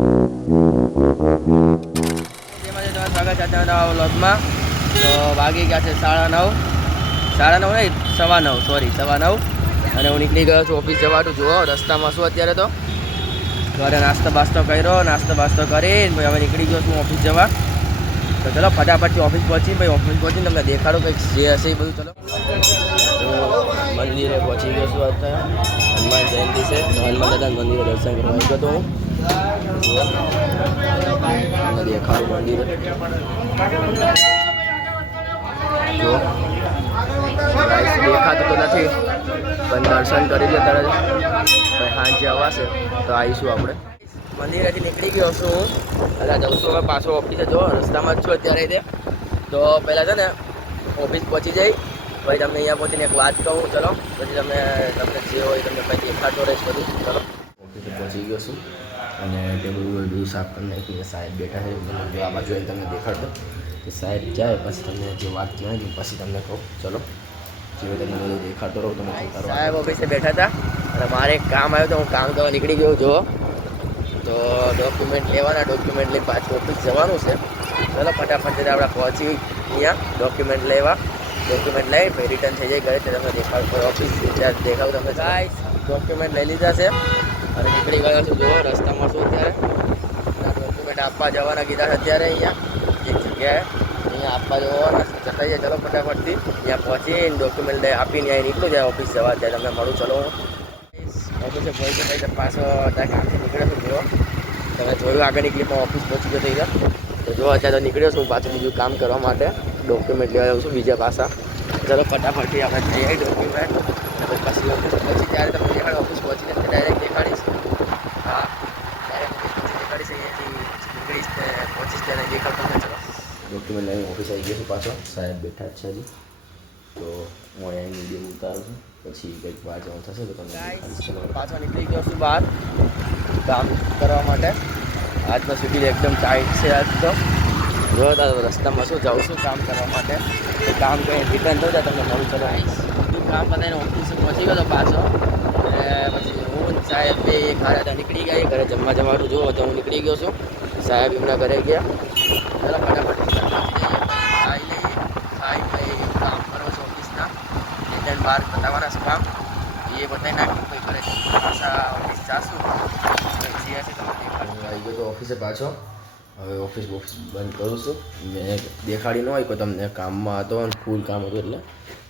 સ્વાગત છે વ્લોગમાં. તો વાગી ગયા છે 9:30 નહીં 9:15 સોરી 9:15 અને હું નીકળી ગયો છું ઓફિસ જવાનું. જુઓ રસ્તામાં શું અત્યારે તો ઘરે નાસ્તો બાસ્તો કરીને ભાઈ હવે નીકળી ગયો છું ઓફિસ જવા. તો ચલો ફટાફટથી ઓફિસ પહોંચીને તમને દેખાડો કંઈક જે હશે એ બધું. ચલો મંદિરે પહોંચી ગયો છું. અત્યારે હનુમાન જયંતિ છે તો હનુમાન દાદા મંદિરે દર્શન કરવા ગયો હતો હું. દેખાડું મંદિર જો દેખાતું તો નથી પણ દર્શન કરી લે તરત ભાઈ સાંજે અવાશે તો આવીશું આપણે. મંદિરેથી નીકળી ગયો છું હું. એટલે જઉં છું હવે પાછો ઓફિસે. જો રસ્તામાં જ છું અત્યારે તે. તો પહેલાં છે ને ઓફિસ પહોંચી જઈ પછી તમને અહીંયા પહોંચીને એક વાત કહું. ચલો પછી તમને જે હોય તમને કંઈ દેખાતો રહીશ બધું. ચલો ઓફિસે પહોંચી ગયો છું અને ટેબલ બધું સાફ કરી નાખ્યું. સાહેબ બેઠા છે જો આ બાજુ તમને દેખાડતો તો સાહેબ જાય પછી તમને જે વાત જણાવી પછી તમને કહું. ચલો જે તમને બધું દેખાડતો રહું તમે સાહેબ ઓફિસે બેઠા હતા અને મારે એક કામ આવ્યું તો હું કામ કરવા નીકળી ગયો. જો તો ડોક્યુમેન્ટ લઈ પાછું ઓફિસ જવાનું છે. ચલો ફટાફટ આપણે પહોંચી અહીંયા ડોક્યુમેન્ટ લઈ પછી રિટર્ન થઈ જાય ઘરે. તમને દેખાડું ઓફિસ દેખાડું તમને. ગાઈસ ડોક્યુમેન્ટ લઈ લીધા છે અને નીકળી ગયા છું. જુઓ રસ્તામાં શું અત્યારે ડોક્યુમેન્ટ આપવા જવાના કીધા છે અત્યારે અહીંયા એક જગ્યાએ અહીંયા આપવા જવાના જતા જાય. ચલો ફટાફટથી ત્યાં પહોંચીને ડોક્યુમેન્ટ લઈ આપીને અહીં નીકળું જાય ઓફિસ જવા. ત્યાં તમને મળું. ચલો ઓફિસે પહોંચી પછી પાછો ત્યાં કામથી નીકળ્યો છું. જુઓ તમે જોયું આગળની ક્લિપમાં ઓફિસ પહોંચી ગયો થઈ ગયા. તો જો અત્યારે તો નીકળ્યો છું પાછું બીજું કામ કરવા માટે. ડોક્યુમેન્ટ લેવા જાઉં છું બીજા પાછા. ચલો ફટાફટથી આપણે જઈ આવી ડોક્યુમેન્ટ પછી ઓફિસ પહોંચી ત્યારે તમને દેખાડ. ઓફિસ પહોંચીને ડાયરેક્ટ દેખાડીશ. હા ડાયરેક્ટ દેખાડીશ અહીંયાથી નીકળીશ ને પહોંચીશ ત્યારે દેખાડતો ને. ચલો ડોક્યુમેન્ટ લઈને ઓફિસ આવી ગયો છું પાછો. સાહેબ બેઠા જ છે હજી. તો હું અહીંયા વિડીયો ઉતારું છું પછી કંઈક બહાર જવાનું થશે તો તમને પાછો નીકળી ગયો છું બહાર કામ કરવા માટે. આજનો શેડ્યુલ એકદમ ટાઈટ છે આજ તો. જો રસ્તામાં શું જાઉં છું કામ કરવા માટે. તો કામ કંઈ રિટર્ન થયું ત્યાં તમને મળું. ચલો બધું કામ બધાને ઓફિસે પહોંચી ગયો પાછો. પછી હું સાહેબ બે ખાડા ત્યાં નીકળી ગયા ઘરે જમવા જવાનું. જુઓ તો હું નીકળી ગયો છું. સાહેબ એમના ઘરે ગયા. ચલો ફટાફટ ખાઈ કામ કરો છો ઓફિસના રિટર્ન બહાર બતાવવાના છે કામ એ બતાવી નાખ્યું. કંઈ ઘરે પાછા ઓફિસ જાશું જે હશે તમને દેખાડું. આવી ગયો તો ઓફિસે પાછો. હવે ઓફિસ બંધ કરું છું. મેં દેખાડી ન હોય કોઈ તમને કામમાં હતો અને ફૂલ કામ હતું એટલે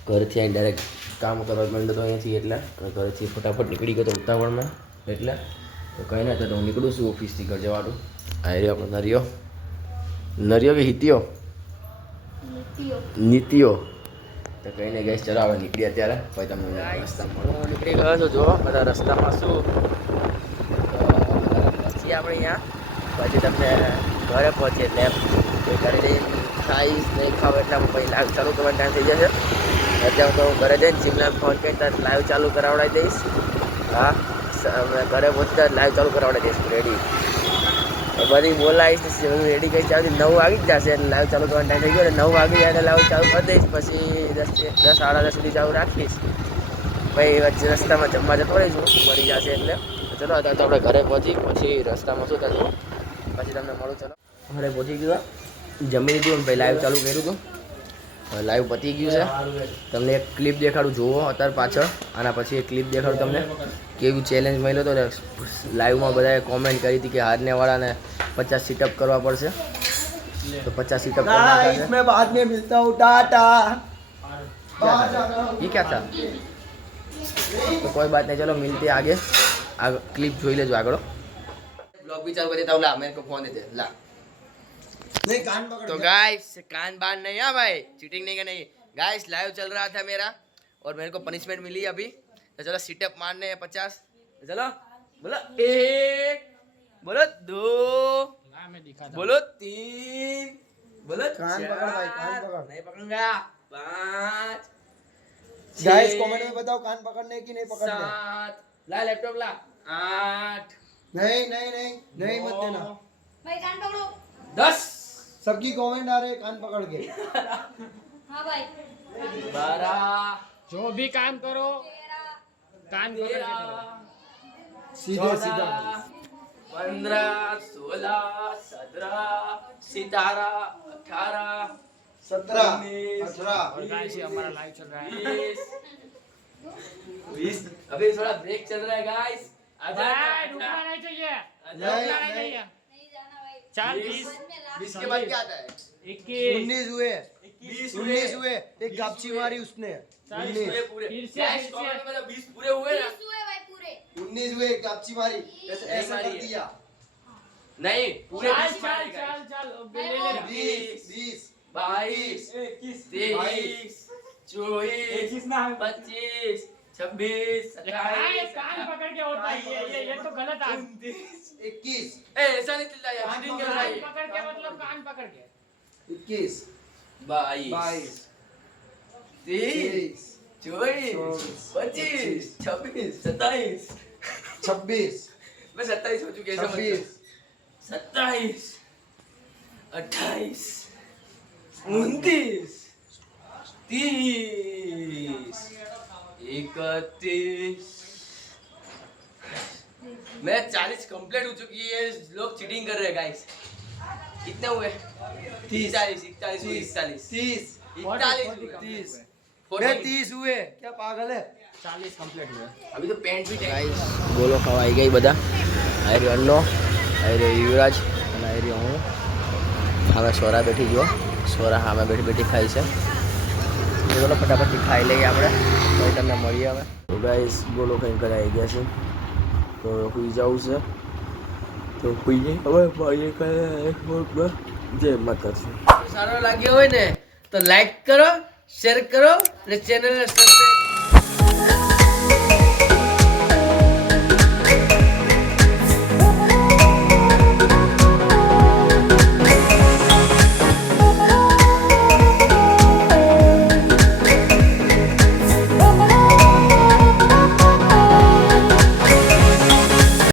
ઘરેથી આવીને ડાયરેક્ટ કામ કરવા માંડ્યો હતો અહીંયાથી. એટલે ઘરેથી ફટાફટ નીકળી ગયો તો ઉતાવળમાં એટલે તો કંઈ ના તો હું નીકળું છું ઓફિસથી ઘર જવાનું. આ રહ્યો આપણો નરિયો કે હિતિયો નીતિયો તો કંઈ નહીં ગેસ. ચલો હવે નીકળી અત્યારે પછી તમને રસ્તામાં હું નીકળી ગયો છું. જો બધા રસ્તામાં શું પછી આપણે અહીંયા પછી તમને ઘરે પહોંચીએ એટલે ઘરે જઈને ખાઈશ નહીં ખાવ એટલે પછી લાઈવ ચાલુ કરવાનો ટાઈમ થઈ જશે. અત્યારે તો હું ઘરે જઈને સિમલાને ફોન કરીને ત્યારે લાઈવ ચાલુ કરાવડાવી દઈશ. હા ઘરે પહોંચતા લાઈવ ચાલુ કરાવડાવી દઈશ. રેડી બધી બોલાવીશ રેડી કરી ચાલુ 9 વાગી જ જશે એટલે લાઈવ ચાલુ કરવાનો ટાઈમ થઈ ગયો. એટલે 9 વાગી જાય એટલે લાઈવ ચાલુ કરી દઈશ. પછી 10 સાડા 10 સુધી ચાલુ રાખીશ. પછી વચ્ચે રસ્તામાં જમવા જતો રહીશું મળી જશે એટલે. ચલો અત્યારે તો આપણે ઘરે પહોંચી પછી રસ્તામાં શું થતું પછી તમને મળું. ચલો ઘરે પહોંચી ગયો જમી લીધું અને પછી લાઈવ ચાલુ કર્યું હતું. લાઈવ પતી ગયું છે. તમને એક ક્લિપ દેખાડું જુઓ અત્યારે પાછળ. આના પછી એક ક્લિપ દેખાડું તમને કેવું ચેલેન્જ મળ્યો હતો. લાઈવમાં બધાએ કોમેન્ટ કરી હતી કે હારનેવાળાને 50 સીટઅપ કરવા પડશે. તો 50 સીટઅપ मैं बाद में मिलता हूँ टाटा. ये क्या था? तो कोई बात नहीं चलो मिलते आगे. क्लिप જોઈ લેજો આગળ. ब्लॉग भी चालू कर देता हूँ. ला मेरे को फोन दे दे. ला नहीं कान पकड़. तो गाइस कान बांध नहीं है भाई. चीटिंग नहीं करनी. गाइस लाइव चल रहा था मेरा और मेरे को पनिशमेंट मिली अभी. तो चलो सीटअप मारने हैं 50. चलो बोलो 1 बोलो 2 बोलो 3 बोलो कान पकड़ भाई. कान पकड़. नहीं पकड़ूंगा. 5 गाइस कमेंट में बताओ कान पकड़ने की नहीं पकड़ने. 7 ला लैपटॉप ला. 8 नहीं नहीं नहीं नहीं मत देना भाई. कान पकड़ो. 10 सबकी कमेंट आ रहे कान पकड़ के. हाँ भाई. 12 जो भी काम करो कान पकड़ के करो. सीधे सीधा 15, 16, 17, 17, 18, 17, 19, 18, और गाइस ये हमारा लाइव चल रहा है 20, अभी थोड़ा ब्रेक चल रहा है गाइस। भाई रुकना नहीं चाहिए, रुकना नहीं चाहिए। 40, 20 के बाद क्या आता है? 21, 19 हुए, 20 19 हुए, एक गापची मारी उसने, 20 19 पूरे फिर से, Guys, फिर से। comment में मतलब 20 पूरे हुए ना? 19 हुए, एक गापची मारी, ऐसे नहीं ऐसा मारी कर है। दिया, नहीं पूरे चल 20 चल मारे guys। चल चल अब ले ले 20, 20, 22, 23, 24, 25, 26, भाई 27, कान पकड़ के होता है ये तो गलत है। 21, ऐसा नहीं चिल्लाया, cheating कर रहा कान है। पकड़ के मतलब कान पकड़ के। 21, 22, 22, 23, 24, 25, 26, 27, 26, मैं 27 हो चुके हैं, समझ लो। 26, 27, 28, 29, 30, 31, मैं 40 कंप्लीट हो चुकी है। लोग चीटिंग कर रहे हैं गाइस। कितने हुए? 30, 40, 41, 41, 30, 41, 30 हुए, क्या पागल है? 40 कंप्लीट हुए। अभी तो पेન્ટ भी गाइस બોલો ખવાઈ ગઈ બધા આઈ રહ્યો અન્નો આઈ રહ્યો યુવરાજ અને આઈ રહ્યો હું હવે સોરા બેઠી ગયો સોરા સામે બેઠી બેઠી ખાઈ છે બોલો ફટાફટ ખાઈ લઈએ આપણે પછી તમને મળીએ હવે તો ગાઈસ બોલો કંઈ ઘરે આવી ગયા છે તો સુઈ જવું છે તો સુઈએ હવે મળીએ કાલે જય માતાજી સારો લાગ્યો હોય ને તો લાઈક કરો શેર કરો અને ચેનલને સબસ્ક્રાઇબ